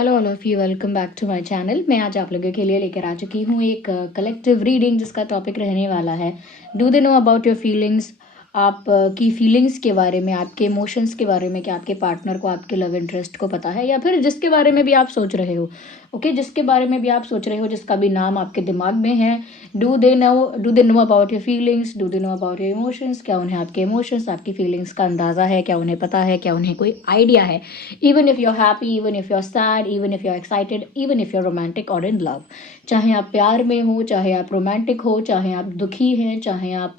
Hello all of you, welcome back to my channel. मैं आज आप लोगों के लिए लेकर आ चुकी हूँ एक कलेक्टिव रीडिंग जिसका टॉपिक रहने वाला है do they know about your feelings. आप की फीलिंग्स के बारे में, आपके इमोशंस के बारे में, कि आपके पार्टनर को आपके लव इंटरेस्ट को पता है, या फिर जिसके बारे में भी आप सोच रहे हो। ओके, जिसके बारे में भी आप सोच रहे हो, जिसका भी नाम आपके दिमाग में है। Do they know about your feelings, do they know about your emotions. क्या उन्हें आपके इमोशंस, आपकी फीलिंग्स का अंदाज़ा है? क्या उन्हें पता है? क्या उन्हें कोई आइडिया है? even if you're happy, even if you're sad, even if you're excited, even if you're romantic or in love। चाहे आप प्यार में हो, चाहे आप रोमांटिक हो, चाहे आप दुखी हैं, चाहे आप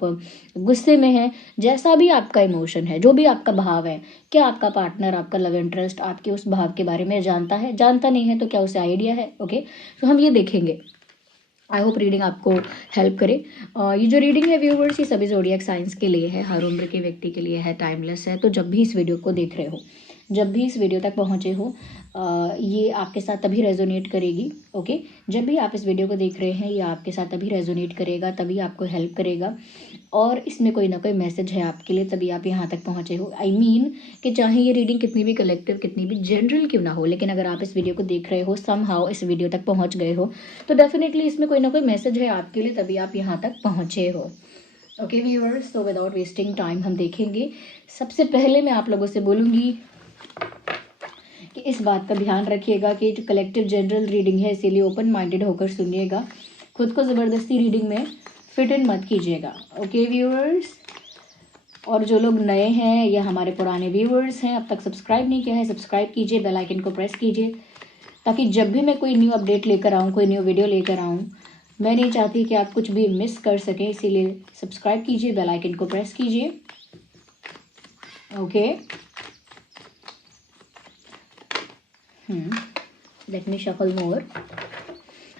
गुस्से में हैं, जैसा भी आपका इमोशन है, जो भी आपका भाव है, क्या आपका पार्टनर, आपका लव इंटरेस्ट आपके उस भाव के बारे में जानता है? जानता नहीं है तो क्या उसे आइडिया है? ओके, तो हम ये देखेंगे। आई होप रीडिंग आपको हेल्प करे। ये जो रीडिंग है व्यूवर्स, ये सभी ज़ोडिएक साइंस के लिए है, हर उम्र के व्यक्ति के लिए है, टाइमलेस है। तो जब भी इस वीडियो को देख रहे हो, जब भी इस वीडियो तक पहुँचे हो, ये आपके साथ तभी रेजोनेट करेगी। ओके, जब भी आप इस वीडियो को देख रहे हैं, ये आपके साथ तभी रेजोनेट करेगा, तभी आपको हेल्प करेगा, और इसमें कोई ना कोई मैसेज है आपके लिए, तभी आप यहाँ तक पहुँचे हो। आई मीन कि चाहे ये रीडिंग कितनी भी कलेक्टिव, कितनी भी जनरल क्यों ना हो, लेकिन अगर आप इस वीडियो को देख रहे हो, समहाउ इस वीडियो तक पहुँच गए हो, तो डेफिनेटली इसमें कोई ना कोई मैसेज है आपके लिए, तभी आप यहाँ तक पहुँचे हो। ओके व्यूअर्स, तो विदाउट वेस्टिंग टाइम हम देखेंगे। सबसे पहले मैं आप लोगों से बोलूँगी कि इस बात का ध्यान रखिएगा कि जो कलेक्टिव जनरल रीडिंग है, इसीलिए ओपन माइंडेड होकर सुनिएगा। खुद को ज़बरदस्ती रीडिंग में फिट इन मत कीजिएगा। ओके व्यूअर्स, और जो लोग नए हैं या हमारे पुराने व्यूअर्स हैं, अब तक सब्सक्राइब नहीं किया है, सब्सक्राइब कीजिए, बेल आइकन को प्रेस कीजिए, ताकि जब भी मैं कोई न्यू अपडेट लेकर आऊँ, कोई न्यू वीडियो लेकर आऊँ, मैं नहीं चाहती कि आप कुछ भी मिस कर सकें, इसीलिए सब्सक्राइब कीजिए, बेल आइकन को प्रेस कीजिए। ओके, लेट मी शफल मोर।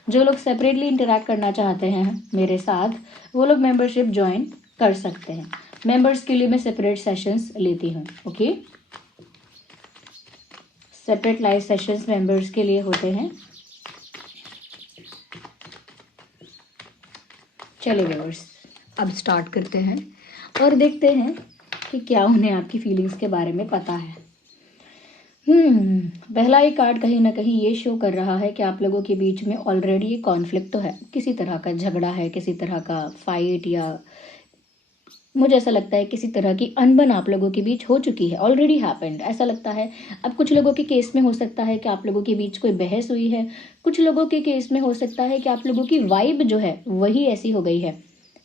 जो लोग सेपरेटली इंटरैक्ट करना चाहते हैं मेरे साथ, वो लोग मेंबरशिप ज्वाइन कर सकते हैं। मेंबर्स के लिए मैं सेपरेट सेशंस लेती हूँ। Okay, separate live sessions members के लिए होते हैं। चलिए व्यूअर्स, अब स्टार्ट करते हैं और देखते हैं कि क्या उन्हें आपकी फीलिंग्स के बारे में पता है। पहला ही कार्ड कहीं ना कहीं ये शो कर रहा है कि आप लोगों के बीच में ऑलरेडी ये कॉन्फ्लिक्ट तो है, किसी तरह का झगड़ा है, किसी तरह का फाइट, या मुझे ऐसा लगता है किसी तरह की अनबन आप लोगों के बीच हो चुकी है, ऑलरेडी हैपेंड ऐसा लगता है। अब कुछ लोगों के केस में हो सकता है कि आप लोगों के बीच कोई बहस हुई है, कुछ लोगों के केस में हो सकता है कि आप लोगों की वाइब जो है वही ऐसी हो गई है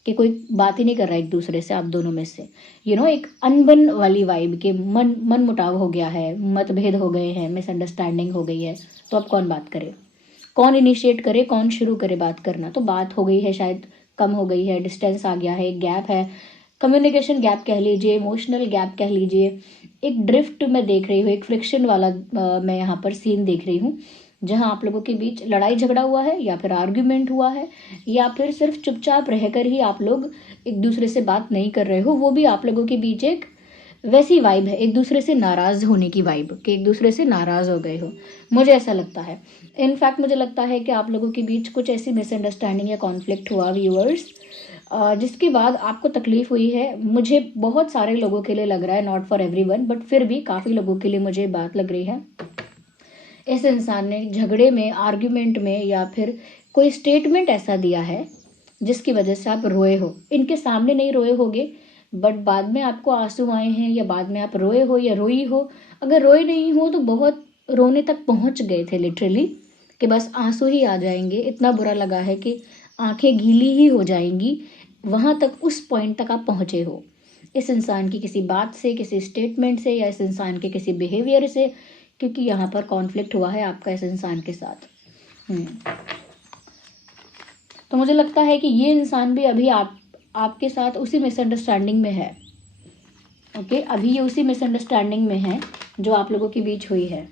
कि कोई बात ही नहीं कर रहा एक दूसरे से, आप दोनों में से एक अनबन वाली वाइब के मन मुटाव हो गया है, मतभेद हो गए हैं, मिसअंडरस्टैंडिंग हो गई है। तो अब कौन बात करे, कौन इनिशिएट करे, कौन शुरू करे बात करना? तो बात हो गई है, शायद कम हो गई है, डिस्टेंस आ गया है, एक गैप है, कम्युनिकेशन गैप कह लीजिए, इमोशनल गैप कह लीजिए, एक ड्रिफ्ट मैं देख रही हूँ, एक फ्रिक्शन वाला मैं यहाँ पर सीन देख रही हूँ, जहाँ आप लोगों के बीच लड़ाई झगड़ा हुआ है, या फिर आर्ग्यूमेंट हुआ है, या फिर सिर्फ चुपचाप रहकर ही आप लोग एक दूसरे से बात नहीं कर रहे हो। वो भी आप लोगों के बीच एक वैसी वाइब है, एक दूसरे से नाराज़ होने की वाइब, कि एक दूसरे से नाराज़ हो गए हो, मुझे ऐसा लगता है। इनफैक्ट मुझे लगता है कि आप लोगों के बीच कुछ ऐसी मिसअंडरस्टैंडिंग या कॉन्फ्लिक्ट हुआ व्यूअर्स, जिसके बाद आपको तकलीफ हुई है। मुझे बहुत सारे लोगों के लिए लग रहा है, नॉट फॉर एवरीवन, बट फिर भी काफ़ी लोगों के लिए मुझे बात लग रही है, इस इंसान ने झगड़े में, आर्ग्यूमेंट में, या फिर कोई स्टेटमेंट ऐसा दिया है जिसकी वजह से आप रोए हो। इनके सामने नहीं रोए होगे, बट बाद में आपको आंसू आए हैं, या बाद में आप रोए हो या रोई हो। अगर रोए नहीं हो तो बहुत रोने तक पहुंच गए थे लिटरली, कि बस आंसू ही आ जाएंगे, इतना बुरा लगा है कि आंखें गीली ही हो जाएंगी, वहाँ तक, उस पॉइंट तक आप पहुँचे हो इस इंसान की किसी बात से, किसी स्टेटमेंट से, या इस इंसान के किसी बिहेवियर से, क्योंकि यहाँ पर कॉन्फ्लिक्ट हुआ है आपका इस इंसान के साथ। तो मुझे लगता है कि ये इंसान भी अभी आपके साथ उसी मिसअंडरस्टैंडिंग में है। ओके, अभी ये उसी मिसअंडरस्टैंडिंग में है जो आप लोगों के बीच हुई है।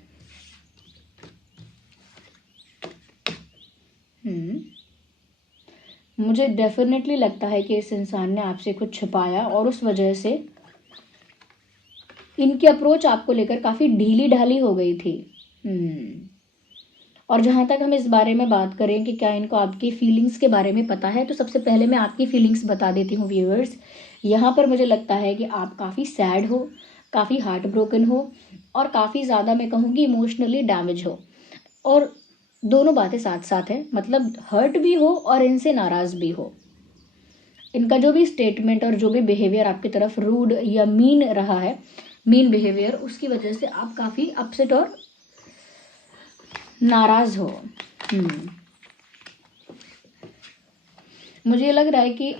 मुझे डेफिनेटली लगता है कि इस इंसान ने आपसे कुछ छुपाया, और उस वजह से इनकी अप्रोच आपको लेकर काफ़ी ढीली ढाली हो गई थी। और जहाँ तक हम इस बारे में बात करें कि क्या इनको आपकी फीलिंग्स के बारे में पता है, तो सबसे पहले मैं आपकी फीलिंग्स बता देती हूँ व्यूअर्स। यहाँ पर मुझे लगता है कि आप काफ़ी सैड हो, काफ़ी हार्ट ब्रोकन हो, और काफ़ी ज़्यादा मैं कहूँगी इमोशनली डैमेज हो। और दोनों बातें साथ साथ है, मतलब हर्ट भी हो और इनसे नाराज भी हो। इनका जो भी स्टेटमेंट और जो भी बिहेवियर आपकी तरफ रूड या मीन रहा है, मीन बिहेवियर, उसकी वजह से आप काफी अपसेट और नाराज हो। मुझे लग रहा है कि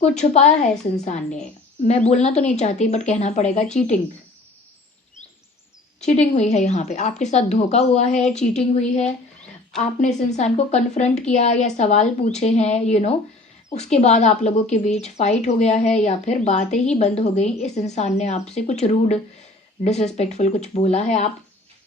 कुछ छुपाया है इस इंसान ने। मैं बोलना तो नहीं चाहती बट कहना पड़ेगा, चीटिंग हुई है यहाँ पे, आपके साथ धोखा हुआ है, चीटिंग हुई है। आपने इस इंसान को कन्फ्रंट किया या सवाल पूछे हैं, उसके बाद आप लोगों के बीच फाइट हो गया है या फिर बातें ही बंद हो गई। इस इंसान ने आपसे कुछ रूड डिसरिस्पेक्टफुल कुछ बोला है, आप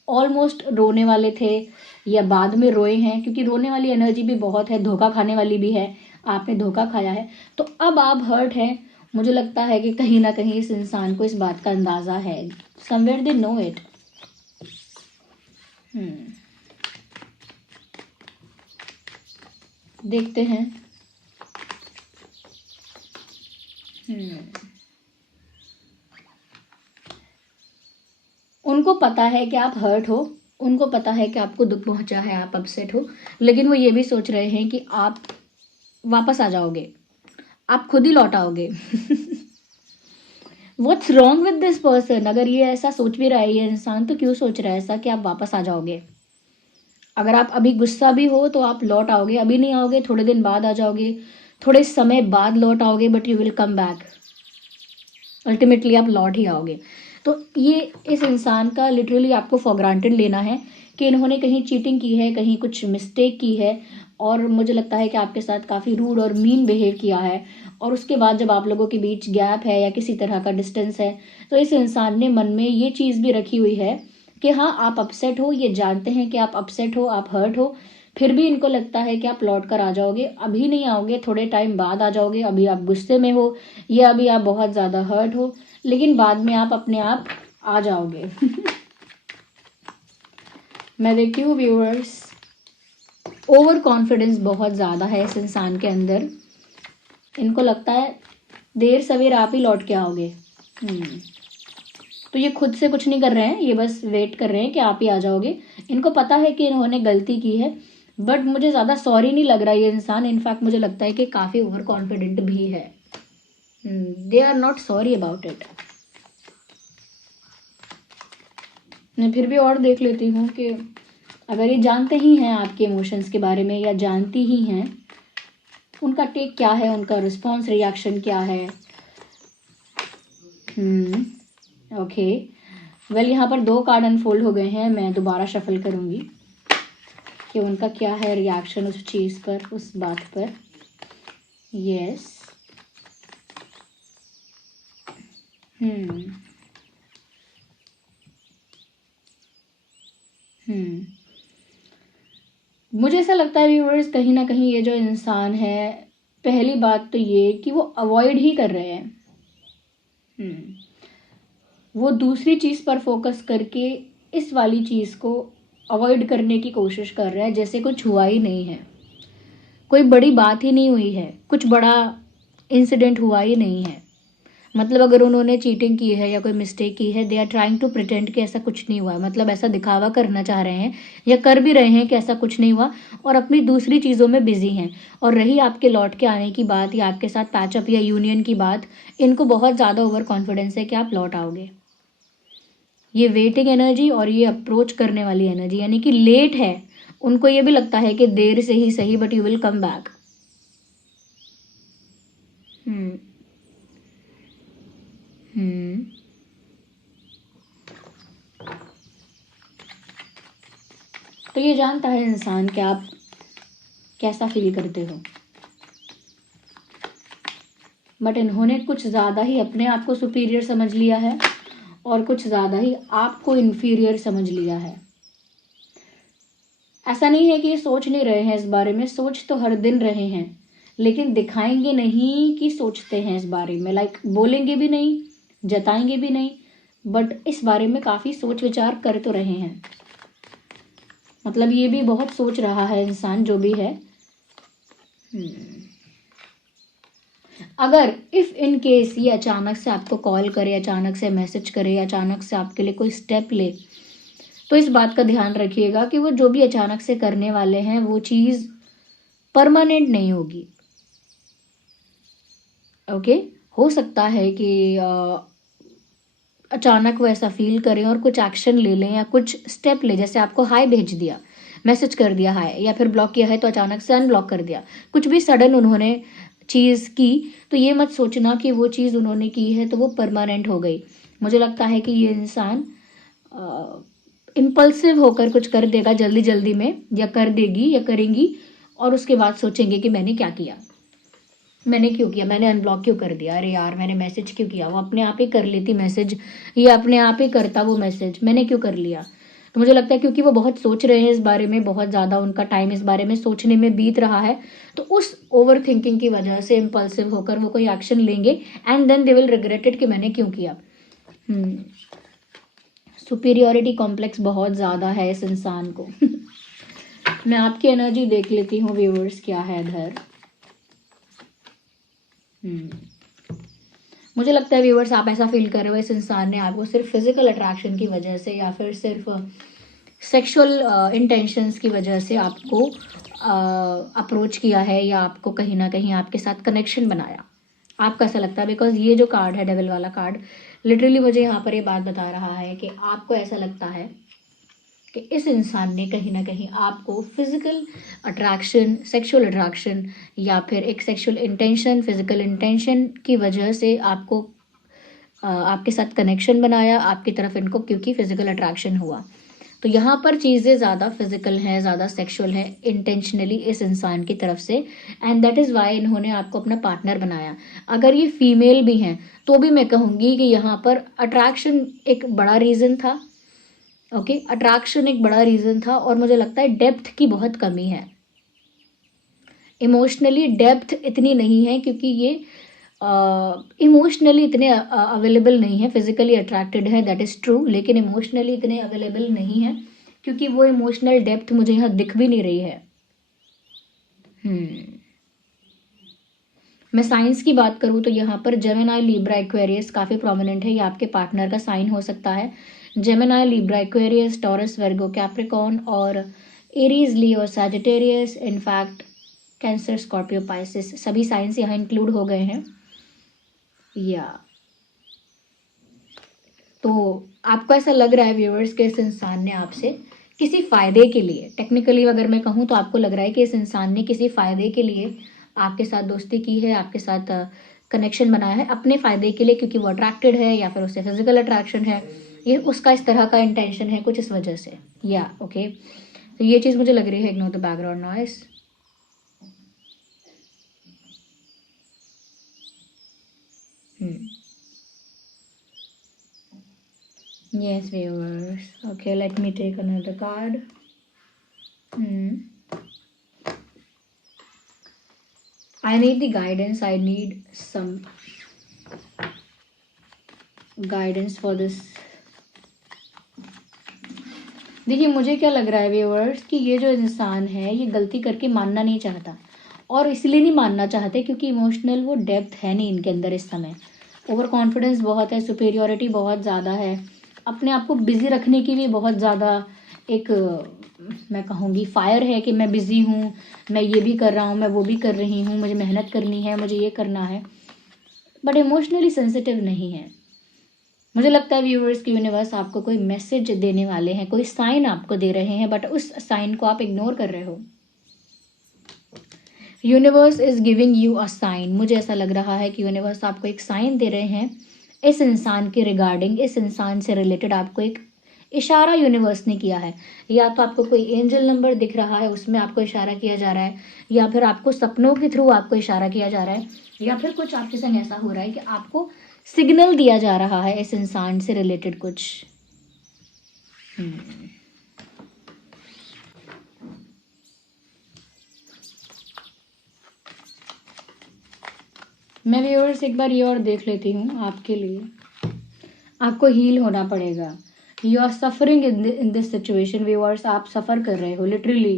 ऑलमोस्ट रोने वाले थे या बाद में रोए हैं, क्योंकि रोने वाली एनर्जी भी बहुत है, धोखा खाने वाली भी है, आपने धोखा खाया है। तो अब आप हर्ट हैं। मुझे लगता है कि कहीं ना कहीं इस इंसान को इस बात का अंदाजा है, समवेयर दे नो इट। देखते हैं। उनको पता है कि आप हर्ट हो, उनको पता है कि आपको दुख पहुंचा है, आप अपसेट हो, लेकिन वो ये भी सोच रहे हैं कि आप वापस आ जाओगे, आप खुद ही लौट आओगे। What's wrong with this person? अगर ये ऐसा सोच भी रहा है ये इंसान, तो क्यों सोच रहा है ऐसा कि आप वापस आ जाओगे? अगर आप अभी गुस्सा भी हो तो आप लौट आओगे, अभी नहीं आओगे, थोड़े दिन बाद आ जाओगे, थोड़े समय बाद लौट आओगे, but you will come back. Ultimately आप लौट ही आओगे। तो ये इस इंसान का लिटरली आपको फॉर ग्रांटेड लेना है कि इन्होंने कहीं चीटिंग की है, कहीं कुछ मिस्टेक की है, और मुझे लगता है कि आपके साथ काफ़ी रूड और मीन बिहेव किया है। और उसके बाद जब आप लोगों के बीच गैप है या किसी तरह का डिस्टेंस है, तो इस इंसान ने मन में ये चीज़ भी रखी हुई है कि हाँ, आप अपसेट हो, ये जानते हैं कि आप अपसेट हो, आप हर्ट हो, फिर भी इनको लगता है कि आप लौट कर आ जाओगे, अभी नहीं आओगे, थोड़े टाइम बाद आ जाओगे, अभी आप गुस्से में हो या अभी आप बहुत ज़्यादा हर्ट हो, लेकिन बाद में आप अपने आप आ जाओगे। मैं देखती हूँ व्यूअर्स, ओवर कॉन्फिडेंस बहुत ज़्यादा है इस इंसान के अंदर। इनको लगता है देर सवेर आप ही लौट के आओगे। तो ये खुद से कुछ नहीं कर रहे हैं, ये बस वेट कर रहे हैं कि आप ही आ जाओगे। इनको पता है कि इन्होंने गलती की है, बट मुझे ज़्यादा सॉरी नहीं लग रहा ये इंसान। इनफैक्ट मुझे लगता है कि काफ़ी ओवर कॉन्फिडेंट भी है। They are not sorry about it. मैं फिर भी और देख लेती हूँ कि अगर ये जानते ही हैं आपके इमोशंस के बारे में या जानती ही हैं, उनका टेक क्या है, उनका रिस्पॉन्स रिएक्शन क्या है। ओके, वेल यहाँ पर 2 कार्ड अनफोल्ड हो गए हैं। मैं दोबारा शफल करूँगी कि उनका क्या है रिएक्शन उस चीज़ पर, उस बात पर। यस। मुझे ऐसा लगता है व्यूअर्स, कहीं ना कहीं ये जो इंसान है, पहली बात तो ये कि वो अवॉइड ही कर रहे हैं। वो दूसरी चीज़ पर फोकस करके इस वाली चीज़ को अवॉइड करने की कोशिश कर रहा है, जैसे कुछ हुआ ही नहीं है, कोई बड़ी बात ही नहीं हुई है, कुछ बड़ा इंसिडेंट हुआ ही नहीं है। मतलब अगर उन्होंने चीटिंग की है या कोई मिस्टेक की है, they are trying to pretend कि ऐसा कुछ नहीं हुआ है, मतलब ऐसा दिखावा करना चाह रहे हैं या कर भी रहे हैं कि ऐसा कुछ नहीं हुआ, और अपनी दूसरी चीज़ों में बिजी हैं। और रही आपके लौट के आने की बात या आपके साथ पैचअप या यूनियन की बात, इनको बहुत ज़्यादा ओवर कॉन्फिडेंस है कि आप लौट आओगे। ये वेटिंग एनर्जी और ये अप्रोच करने वाली एनर्जी, यानी कि लेट है, उनको ये भी लगता है कि देर से ही सही but you will come back. तो ये जानता है इंसान कि आप कैसा फील करते हो, बट इन्होंने कुछ ज़्यादा ही अपने आप को सुपीरियर समझ लिया है और कुछ ज़्यादा ही आपको इन्फीरियर समझ लिया है। ऐसा नहीं है कि ये सोच नहीं रहे हैं इस बारे में, सोच तो हर दिन रहे हैं, लेकिन दिखाएंगे नहीं कि सोचते हैं इस बारे में, लाइक बोलेंगे भी नहीं, जताएंगे भी नहीं, बट इस बारे में काफ़ी सोच विचार कर तो रहे हैं। मतलब ये भी बहुत सोच रहा है इंसान जो भी है। अगर इफ़ इन केस ये अचानक से आपको कॉल करे, अचानक से मैसेज करे, अचानक से आपके लिए कोई स्टेप ले, तो इस बात का ध्यान रखिएगा कि वो जो भी अचानक से करने वाले हैं वो चीज़ परमानेंट नहीं होगी। ओके, हो सकता है कि अचानक वो ऐसा फील करें और कुछ एक्शन ले लें या कुछ स्टेप ले, जैसे आपको हाय भेज दिया, मैसेज कर दिया हाय, या फिर ब्लॉक किया है तो अचानक से अनब्लॉक कर दिया, कुछ भी सडन उन्होंने चीज़ की, तो ये मत सोचना कि वो चीज़ उन्होंने की है तो वो परमानेंट हो गई। मुझे लगता है कि ये इंसान इम्पल्सिव होकर कुछ कर देगा जल्दी जल्दी में, या कर देगी या करेंगी, और उसके बाद सोचेंगे कि मैंने क्या किया, मैंने क्यों किया, मैंने अनब्लॉक क्यों कर दिया, अरे यार मैंने मैसेज क्यों किया, वो अपने आप ही कर लेती मैसेज, ये अपने आप ही करता वो मैसेज, मैंने क्यों कर लिया। तो मुझे लगता है क्योंकि वो बहुत सोच रहे हैं इस बारे में, बहुत ज़्यादा उनका टाइम इस बारे में सोचने में बीत रहा है, तो उस ओवर थिंकिंग की वजह से इम्पल्सिव होकर वो कोई एक्शन लेंगे and then they will regretted कि मैंने क्यों किया। सुपीरियोरिटी कॉम्प्लेक्स बहुत ज़्यादा है इस इंसान को। मैं आपकी एनर्जी देख लेती हूँ व्यूअर्स, क्या है इधर। मुझे लगता है व्यूअर्स आप ऐसा फील कर रहे हो इस इंसान ने आपको सिर्फ फिजिकल अट्रैक्शन की वजह से या फिर सिर्फ सेक्सुअल इंटेंशंस की वजह से आपको अप्रोच किया है, या आपको कहीं ना कहीं आपके साथ कनेक्शन बनाया, आपको ऐसा लगता है। बिकॉज ये जो कार्ड है, डेविल वाला कार्ड, लिटरली मुझे यहाँ पर ये बात बता रहा है कि आपको ऐसा लगता है कि इस इंसान ने कहीं ना कहीं आपको फिजिकल अट्रैक्शन, सेक्सुअल अट्रैक्शन, या फिर एक सेक्सुअल इंटेंशन, फिजिकल इंटेंशन की वजह से आपको आपके साथ कनेक्शन बनाया आपकी तरफ इनको, क्योंकि फिजिकल अट्रैक्शन हुआ। तो यहाँ पर चीज़ें ज़्यादा फिजिकल हैं, ज़्यादा सेक्सुअल हैं इंटेंशनली इस इंसान की तरफ से, एंड दैट इज़ वाई इन्होंने आपको अपना पार्टनर बनाया। अगर ये फीमेल भी हैं तो भी मैं कहूँगी कि यहाँ पर अट्रैक्शन एक बड़ा रीज़न था। ओके, अट्रैक्शन एक बड़ा रीज़न था, और मुझे लगता है डेप्थ की बहुत कमी है, इमोशनली डेप्थ इतनी नहीं है, क्योंकि ये इमोशनली इतने अवेलेबल नहीं है। फिजिकली अट्रैक्टेड है, दैट इज़ ट्रू, लेकिन इमोशनली इतने अवेलेबल नहीं है, क्योंकि वो इमोशनल डेप्थ मुझे यहाँ दिख भी नहीं रही है। मैं साइंस की बात करूँ तो यहाँ पर जेमिनी, लिब्रा, एक्वेरियस काफ़ी प्रोमिनेंट है, ये आपके पार्टनर का साइन हो सकता है। Gemini, Libra, Aquarius, Taurus, Virgo, Capricorn और Aries, Leo, Sagittarius, in fact cancer, Scorpio, Pisces, सभी साइंस यहाँ इंक्लूड हो गए हैं। या तो आपको ऐसा लग रहा है व्यूअर्स कि इस इंसान ने आपसे किसी फ़ायदे के लिए, टेक्निकली अगर मैं कहूँ तो आपको लग रहा है कि इस इंसान ने किसी फ़ायदे के लिए आपके साथ दोस्ती की है, आपके साथ कनेक्शन बनाया है अपने फ़ायदे के लिए, क्योंकि वो अट्रैक्टेड है या फिर उससे फिजिकल अट्रैक्शन है, ये उसका इस तरह का इंटेंशन है कुछ इस वजह से। या ओके, तो ये चीज़ मुझे लग रही है। Ignore the background noise. Yes, viewers. Okay, let me take another card. I need the guidance. I need some guidance for this. देखिए, मुझे क्या लग रहा है व्यूअर्स कि ये जो इंसान है ये गलती करके मानना नहीं चाहता, और इसलिए नहीं मानना चाहते क्योंकि इमोशनल वो डेप्थ है नहीं इनके अंदर इस समय। ओवर कॉन्फिडेंस बहुत है, सुपेरियोरिटी बहुत ज़्यादा है, अपने आप को बिजी रखने की भी बहुत ज़्यादा एक मैं कहूँगी फायर है कि मैं बिज़ी हूँ, मैं ये भी कर रहा हूँ, मैं वो भी कर रही हूँ, मुझे मेहनत करनी है, मुझे ये करना है, बट इमोशनली सेंसिटिव नहीं है। मुझे लगता है व्यूअर्स की यूनिवर्स आपको कोई मैसेज देने वाले हैं, कोई साइन आपको दे रहे हैं, बट उस साइन को आप इग्नोर कर रहे हो। Universe is giving you a sign. मुझे ऐसा लग रहा है कि यूनिवर्स आपको एक साइन दे रहे हैं इस इंसान के रिगार्डिंग, इस इंसान से रिलेटेड आपको एक इशारा यूनिवर्स ने किया है। या तो आपको कोई एंजल नंबर दिख रहा है, उसमें आपको इशारा किया जा रहा है, या फिर आपको सपनों के थ्रू आपको इशारा किया जा रहा है, या फिर कुछ आपके संग ऐसा हो रहा है कि आपको सिग्नल दिया जा रहा है इस इंसान से रिलेटेड कुछ। मैं व्यूअर्स एक बार ये और देख लेती हूँ आपके लिए। आपको हील होना पड़ेगा। You are suffering in this situation viewers, आप सफ़र कर रहे हो लिटरली।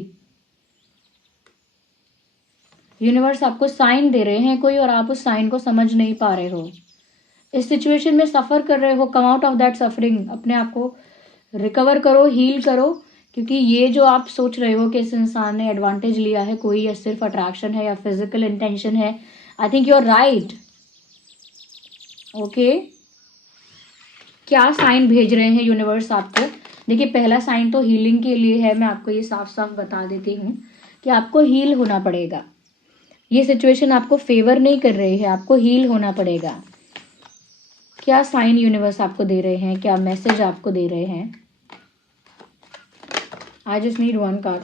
यूनिवर्स आपको साइन दे रहे हैं कोई, और आप उस साइन को समझ नहीं पा रहे हो, इस सिचुएशन में सफ़र कर रहे हो। Come out of that suffering, अपने आप को रिकवर करो, हील करो, क्योंकि ये जो आप सोच रहे हो कि इस इंसान ने एडवांटेज लिया है, कोई या सिर्फ अट्रैक्शन है या फिजिकल इंटेंशन है, I think you are right. Okay, क्या साइन भेज रहे हैं यूनिवर्स आपको? देखिए, पहला साइन तो हीलिंग के लिए है। मैं आपको ये साफ साफ बता देती हूँ कि आपको हील होना पड़ेगा। ये सिचुएशन आपको फेवर नहीं कर रही है, आपको हील होना पड़ेगा। क्या साइन यूनिवर्स आपको दे रहे हैं, क्या मैसेज आपको दे रहे हैं? I just need one card.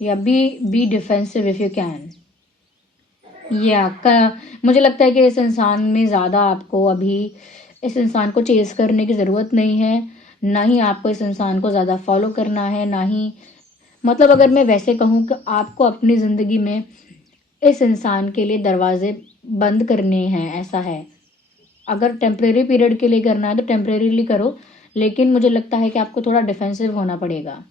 या be defensive if you can. मुझे लगता है कि इस इंसान में ज़्यादा आपको अभी इस इंसान को चेस करने की ज़रूरत नहीं है, ना ही आपको इस इंसान को ज़्यादा फॉलो करना है, ना ही मतलब अगर मैं वैसे कहूँ कि आपको अपनी ज़िंदगी में इस इंसान के लिए दरवाजे बंद करने हैं, ऐसा है। अगर टेम्परेरी पीरियड के लिए करना है तो टेम्परेरीली करो, लेकिन मुझे लगता है कि आपको थोड़ा डिफेंसिव होना पड़ेगा।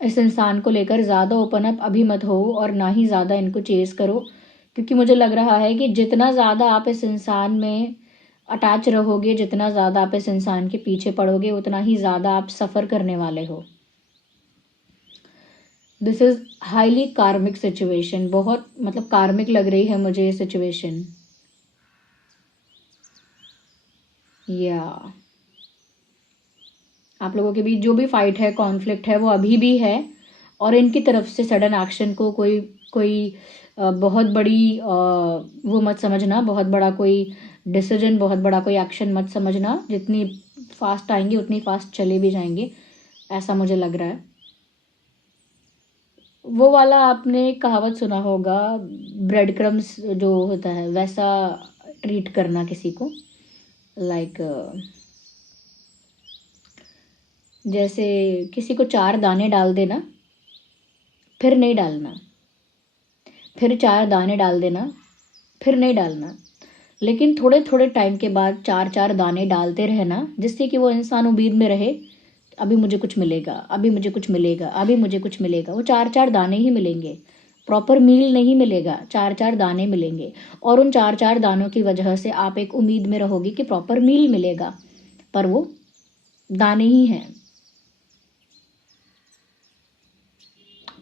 इस इंसान को लेकर ज़्यादा ओपन अप अभी मत हो और ना ही ज़्यादा इनको चेस करो, क्योंकि मुझे लग रहा है कि जितना ज़्यादा आप इस इंसान में अटैच रहोगे, जितना ज़्यादा आप इस इंसान के पीछे पड़ोगे, उतना ही ज़्यादा आप सफ़र करने वाले हो। दिस इज़ हाईली कार्मिक सिचुएशन, बहुत मतलब कार्मिक लग रही है मुझे ये सिचुएशन। या आप लोगों के बीच जो भी फाइट है, कॉन्फ्लिक्ट है, वो अभी भी है, और इनकी तरफ से सडन एक्शन को कोई कोई बहुत बड़ी वो मत समझना, बहुत बड़ा कोई डिसीजन, बहुत बड़ा कोई एक्शन मत समझना। जितनी फास्ट आएंगे उतनी फास्ट चले भी जाएंगे, ऐसा मुझे लग रहा है। वो वाला आपने कहावत सुना होगा, ब्रेड क्रम्स जो होता है वैसा ट्रीट करना किसी को, लाइक जैसे किसी को 4 दाने डाल देना, फिर नहीं डालना, फिर 4 दाने डाल देना, फिर नहीं डालना, लेकिन थोड़े थोड़े टाइम के बाद 4 दाने डालते रहना, जिससे कि वो इंसान उम्मीद में रहे, अभी मुझे कुछ मिलेगा, अभी मुझे कुछ मिलेगा, अभी मुझे कुछ मिलेगा। वो 4 दाने ही मिलेंगे, प्रॉपर मील नहीं मिलेगा, 4 दाने मिलेंगे, और उन 4 दानों की वजह से आप एक उम्मीद में रहोगे कि प्रॉपर मील मिलेगा, पर वो दाने ही हैं।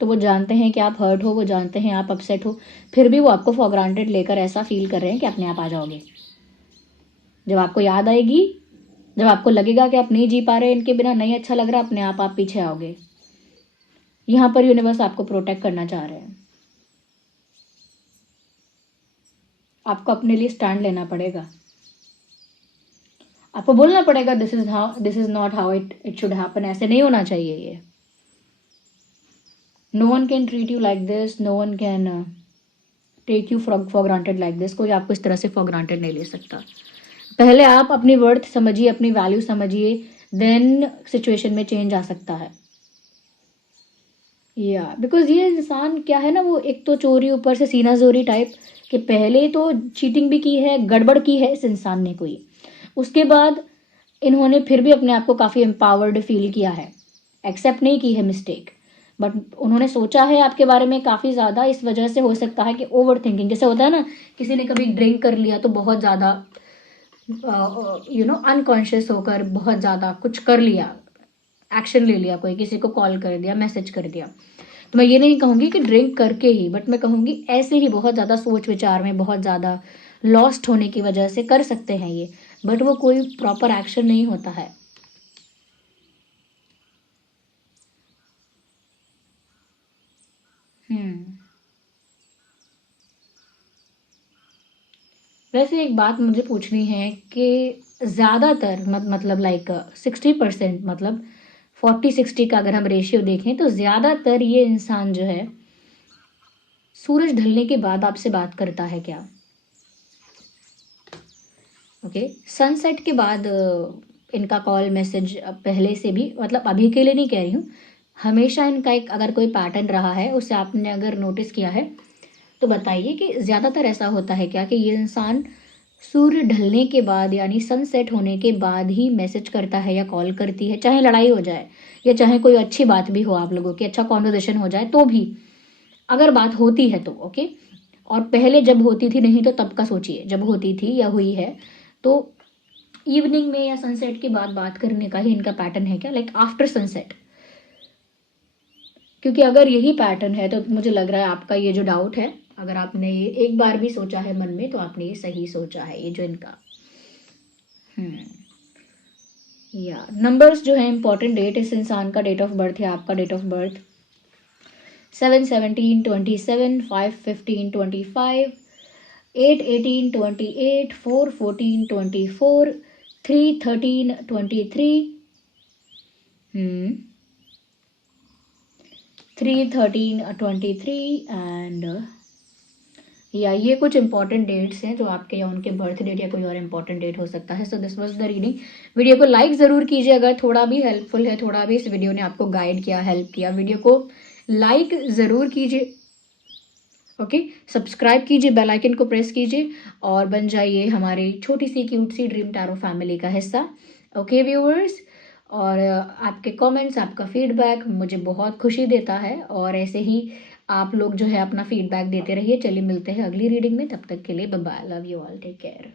तो वो जानते हैं कि आप हर्ट हो, वो जानते हैं आप अपसेट हो, फिर भी वो आपको फॉर ग्रांटेड लेकर ऐसा फील कर रहे हैं कि अपने आप आ जाओगे। जब आपको याद आएगी, जब आपको लगेगा कि आप नहीं जी पा रहे इनके बिना, नहीं अच्छा लग रहा, अपने आप पीछे आओगे। यहाँ पर यूनिवर्स आपको प्रोटेक्ट करना चाह रहे हैं। आपको अपने लिए स्टैंड लेना पड़ेगा, आपको बोलना पड़ेगा this is not how it should happen, ऐसे नहीं होना चाहिए ये। No one can treat you like this, no one can take you for granted like this. कोई आपको इस तरह से फॉर ग्रांटेड नहीं ले सकता। पहले आप अपनी वर्थ समझिए, अपनी वैल्यू समझिए, देन सिचुएशन में चेंज आ सकता है। या बिकॉज ये इंसान क्या है ना, वो एक तो चोरी ऊपर से सीना जोरी टाइप, कि पहले तो चीटिंग भी की है, गड़बड़ की है इस इंसान ने कोई, उसके बाद इन्होंने फिर भी अपने आप को काफ़ी एम्पावर्ड फील किया है, एक्सेप्ट नहीं की है मिस्टेक, बट उन्होंने सोचा है आपके बारे में काफ़ी ज़्यादा। इस वजह से हो सकता है कि ओवर थिंकिंग, जैसे होता है ना, किसी ने कभी ड्रिंक कर लिया तो बहुत ज़्यादा अनकॉन्शियस होकर बहुत ज़्यादा कुछ कर लिया, एक्शन ले लिया, कोई किसी को कॉल कर दिया, मैसेज कर दिया। तो मैं ये नहीं कहूँगी कि ड्रिंक करके ही, बट मैं कहूँगी ऐसे ही बहुत ज़्यादा सोच विचार में बहुत ज़्यादा लॉस्ट होने की वजह से कर सकते हैं ये, बट वो कोई प्रॉपर एक्शन नहीं होता है। वैसे एक बात मुझे पूछनी है कि ज़्यादातर मतलब लाइक 60%, मतलब 40-60 का अगर हम रेशियो देखें तो ज़्यादातर ये इंसान जो है सूरज ढलने के बाद आपसे बात करता है क्या? ओके, सनसेट के बाद इनका कॉल मैसेज पहले से भी, मतलब अभी के लिए नहीं कह रही हूँ, हमेशा इनका एक अगर कोई पैटर्न रहा है, उसे आपने अगर नोटिस किया है तो बताइए कि ज़्यादातर ऐसा होता है क्या कि ये इंसान सूर्य ढलने के बाद यानी सनसेट होने के बाद ही मैसेज करता है या कॉल करती है, चाहे लड़ाई हो जाए या चाहे कोई अच्छी बात भी हो, आप लोगों की अच्छा कॉन्वर्जेशन हो जाए तो भी, अगर बात होती है तो ओके, और पहले जब होती थी, नहीं तो तब का सोचिए, जब होती थी या हुई है तो इवनिंग में या सनसेट के बाद बात करने का ही इनका पैटर्न है क्या, लाइक आफ्टर सनसेट? क्योंकि अगर यही पैटर्न है तो मुझे लग रहा है आपका ये जो डाउट है, अगर आपने ये एक बार भी सोचा है मन में, तो आपने ये सही सोचा है, ये जो इनका या नंबर्स जो है इंपॉर्टेंट। डेट इस इंसान का डेट ऑफ बर्थ है, आपका डेट ऑफ बर्थ 7/17/27, 5/15/25, 8/18/28, 4/14/24, 3/13/23, 3/13/23 एंड या ये कुछ इंपॉर्टेंट डेट्स हैं जो आपके या उनके बर्थ डेट या कोई और इंपॉर्टेंट डेट हो सकता है। So this was the reading. Video को लाइक ज़रूर कीजिए अगर थोड़ा भी हेल्पफुल है, थोड़ा भी इस वीडियो ने आपको गाइड किया, हेल्प किया, वीडियो को लाइक ज़रूर कीजिए। ओके, सब्सक्राइब कीजिए, बेल आइकन को प्रेस कीजिए और बन जाइए हमारी छोटी सी क्यूट सी ड्रीम टैरो फैमिली का हिस्सा। ओके व्यूअर्स, और आपके कमेंट्स, आपका फीडबैक मुझे बहुत खुशी देता है और ऐसे ही आप लोग जो है अपना फीडबैक देते रहिए। चलिए मिलते हैं अगली रीडिंग में, तब तक के लिए bye bye, love you all, take care.